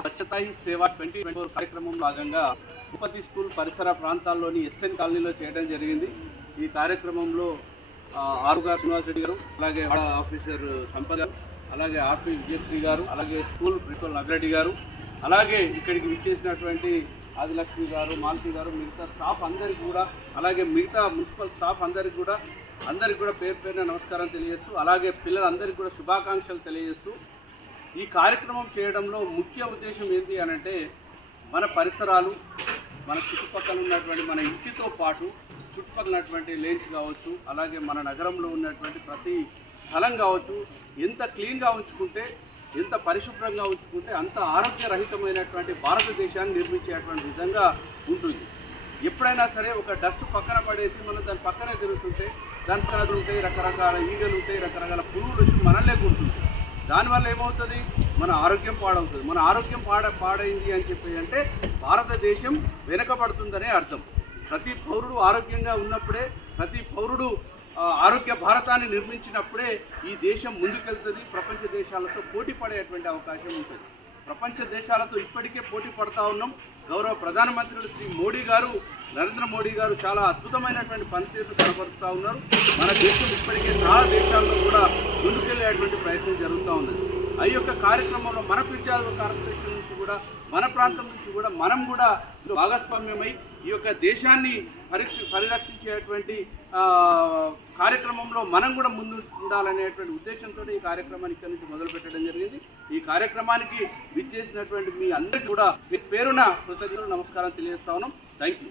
Swachhata Hi Seva twenty twenty four కార్యక్రమం భాగంగా ఉపతి school పరిసర ప్రాంతాల్లోని ఎస్ఎన్ కాలనీలో చేయడం జరిగింది. ఈ కార్యక్రమంలో ఆరుగా శ్రీనివాస్ రెడ్డి గారు అలాగే ఆఫీసర్ సంపద గారు అలాగే ఆర్పి విజయశ్రీ గారు అలాగే స్కూల్ ప్రిన్సిపల్ నగరెడ్డి గారు అలాగే ఇక్కడికి విచ్చేసినటువంటి ఆదిలక్ష్మి గారు మాలతి గారు మిగతా స్టాఫ్ అందరికీ కూడా అలాగే మిగతా మున్సిపల్ స్టాఫ్ అందరికీ కూడా అందరికీ కూడా పేరు పేరున నమస్కారం తెలియజేస్తూ అలాగే పిల్లలందరికీ కూడా శుభాకాంక్షలు తెలియజేస్తూ ఈ కార్యక్రమం చేయడంలో ముఖ్య ఉద్దేశం ఏంటి అని అంటే మన పరిసరాలు మన చుట్టుపక్కల ఉన్నటువంటి మన ఇంటితో పాటు చుట్టుపక్కల ఉన్నటువంటి లేన్స్ కావచ్చు అలాగే మన నగరంలో ఉన్నటువంటి ప్రతి స్థలం కావచ్చు ఎంత క్లీన్గా ఉంచుకుంటే ఎంత పరిశుభ్రంగా ఉంచుకుంటే అంత ఆరోగ్యరహితమైనటువంటి భారతదేశాన్ని నిర్మించేటువంటి విధంగా ఉంటుంది. ఎప్పుడైనా సరే ఒక డస్ట్ పక్కన పడేసి మనం దాని పక్కనే తిరుగుతుంటే దాని పక్కన ఉంటాయి రకరకాల ఈగలు ఉంటాయి రకరకాల పురుగులు వచ్చి మనల్నే గుర్తుంటాయి దానివల్ల ఏమవుతుంది? మన ఆరోగ్యం పాడవుతుంది. మన ఆరోగ్యం పాడ పాడైంది అని చెప్పి అంటే భారతదేశం వెనకబడుతుందనే అర్థం. ప్రతి పౌరుడు ఆరోగ్యంగా ఉన్నప్పుడే ప్రతి పౌరుడు ఆరోగ్య భారతాన్ని నిర్మించినప్పుడే ఈ దేశం ముందుకెళ్తుంది ప్రపంచ దేశాలతో పోటీ పడేటువంటి అవకాశం ఉంటుంది. ప్రపంచ దేశాలతో ఇప్పటికే పోటీ పడతా ఉన్నాం. గౌరవ ప్రధానమంత్రులు శ్రీ మోడీ గారు నరేంద్ర మోడీ గారు చాలా అద్భుతమైనటువంటి పనితీరు కనబరుస్తూ ఉన్నారు. మన దేశం ఇప్పటికే చాలా దేశాల్లో కూడా ముందుకెళ్ళేటువంటి ప్రయత్నం జరుగుతూ ఉన్నది. ఆ యొక్క కార్యక్రమంలో మన పిజ్జాల కార్పొరేషన్ నుంచి కూడా మన ప్రాంతం నుంచి కూడా మనం కూడా భాగస్వామ్యమై ఈ యొక్క దేశాన్ని పరీక్ష పరిరక్షించేటువంటి కార్యక్రమంలో మనం కూడా ముందు ఉండాలనేటువంటి ఉద్దేశంతో ఈ కార్యక్రమాన్ని ఇక్కడ నుంచి మొదలు పెట్టడం జరిగింది. ఈ కార్యక్రమానికి విచ్చేసినటువంటి మీ అందరికీ కూడా మీ పేరున కృతజ్ఞతలు నమస్కారం తెలియజేస్తా ఉన్నాం. థ్యాంక్ యూ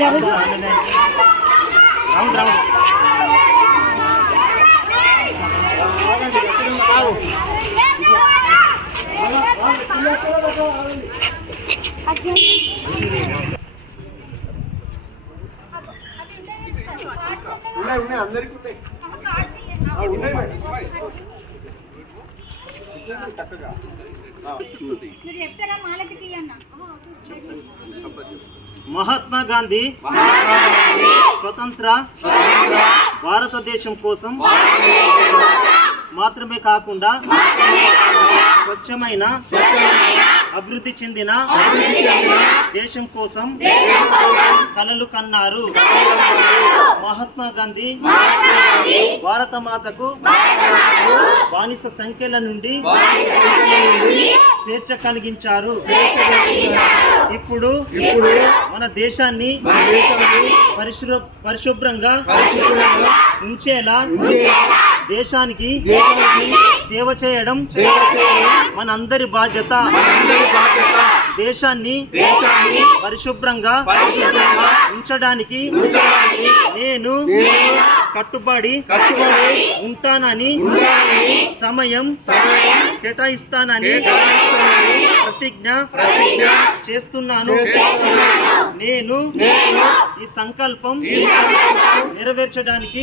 రౌండ్ రౌండ్ ఆగండి మహాత్మా గాంధీ స్వతంత్ర భారతదేశం కోసం మాత్రమే కాకుండా స్వచ్ఛమైన అభివృద్ధి చెందిన దేశం కోసం కలలు కన్నారు. మహాత్మా గాంధీ భారత మాతకు బానిస సంఖ్యల నుండి స్వేచ్ఛ కలిగించారు. ఇప్పుడు ఇప్పుడు మన దేశాన్ని పరిశుభ్ర పరిశుభ్రంగా ఉంచేలా దేశానికి సేవ చేయడం మనందరి బాధ్యత. దేశాన్ని పరిశుభ్రంగా ఉంచడానికి నేను కట్టుబడి ఉంటానని సమయం కేటాయిస్తానని ప్రతిజ్ఞ చేస్తున్నాను. నేను ఈ సంకల్పం నెరవేర్చడానికి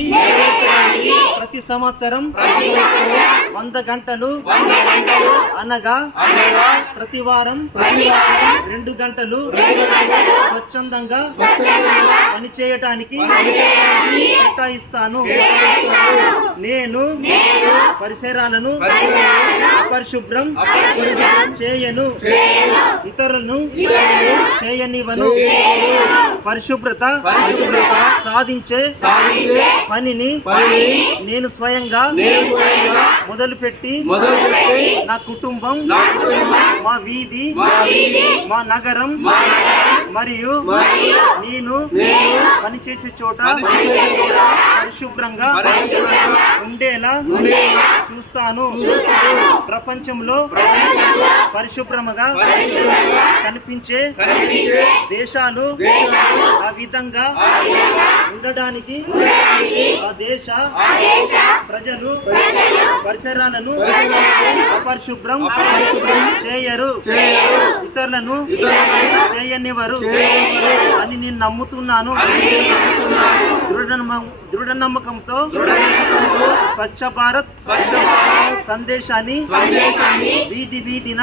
ప్రతి సంవత్సరం వంద గంటలు అనగా ప్రతి వారం రెండు గంటలు స్వచ్ఛందంగా పని చేయటానికి కేటాయిస్తాను. నేను పరిసరాలను అపరిశుభ్రం చేయను. ఇతరులను చేయనివను పరిశుభ్రత సాధించే పనిని నేను స్వయంగా మొదలుపెట్టి నా కుటుంబం మా వీధి మా నగరం మరియు నేను పనిచేసే చోట పరిశుభ్రంగా ఉండేలా చూస్తాను. ప్రపంచంలో పరిశుభ్రముగా కనిపించే దేశాలు ఆ విధంగా ఉండడానికి ఆ దేశ ప్రజలు పరిసరాలను అపరిశుభ్రం చేయరు. ఇతరులను చేయనివారు అని నేను నమ్ముతున్నాను. దృఢ నమ్మ- దృఢ నమ్మకంతో స్వచ్ఛ భారత్ సందేశాన్ని వీధి వీధిన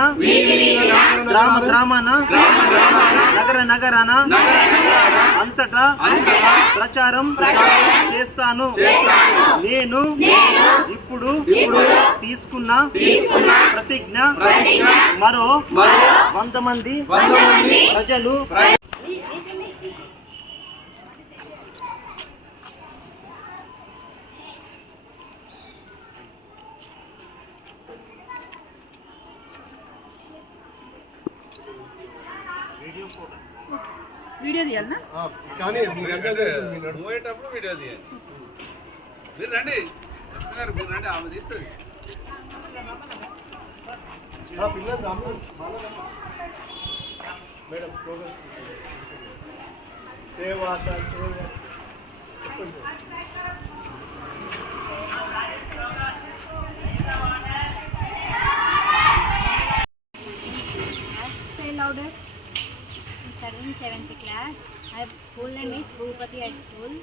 గ్రామ గ్రామాన నగర నగరాన అంతటా ప్రచారం చేస్తాను. నేను ఇప్పుడు తీసుకున్న ప్రతిజ్ఞ మరో వంద మంది ప్రజలు వీడియో తీయాలనా ఆ, కానీ మీరు ఎంత తెలుసు మీ నడుము? పోయేటప్పుడు వీడియో తీయండి మీరు రండి లక్ష్మి గారు మీరు రండి ఆమె తీస్తుంది ఆ, పిల్లలు రమ్మని. మేడం ప్రోగ్రామ్ దేవాత చూడ- చెప్పండి. Say louder. Studying seventh class. My full name is Bhupati at school.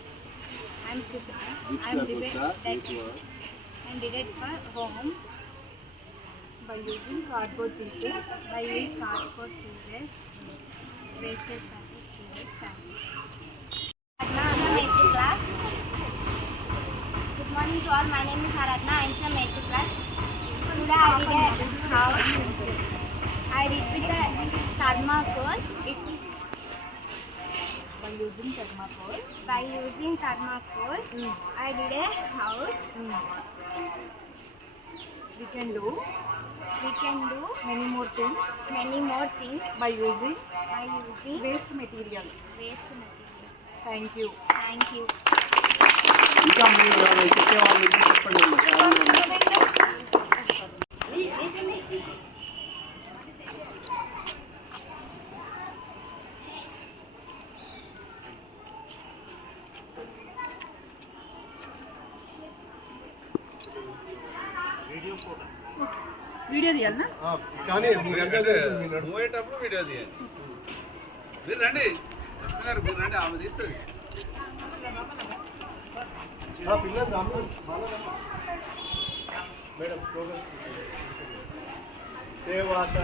I'm prepared. I'm prepared. I'm did it for home by using cardboard pieces. By using cardboard pieces, wasted plastic pieces. Aradhana, I'm from 8th class. Good morning to all. My name is Aradhana. I'm from 8th class. Today I did a house. I did with the thermocol. It, by using thermocol? By using thermocol, mm. I did a house. Mm. We can do. We can do many more things. Many more things by using. By using waste material. Waste material. Thank you. Thank you. Thank you. Video తీయాలనా కానీ మీరు ఎంత తెలుసు మీ నడుము? పోయేటప్పుడు video తీయండి మీరు రండి గారు మీరు రండి ఆమె తీస్తుంది పిల్లలు. Madam program దేవాత.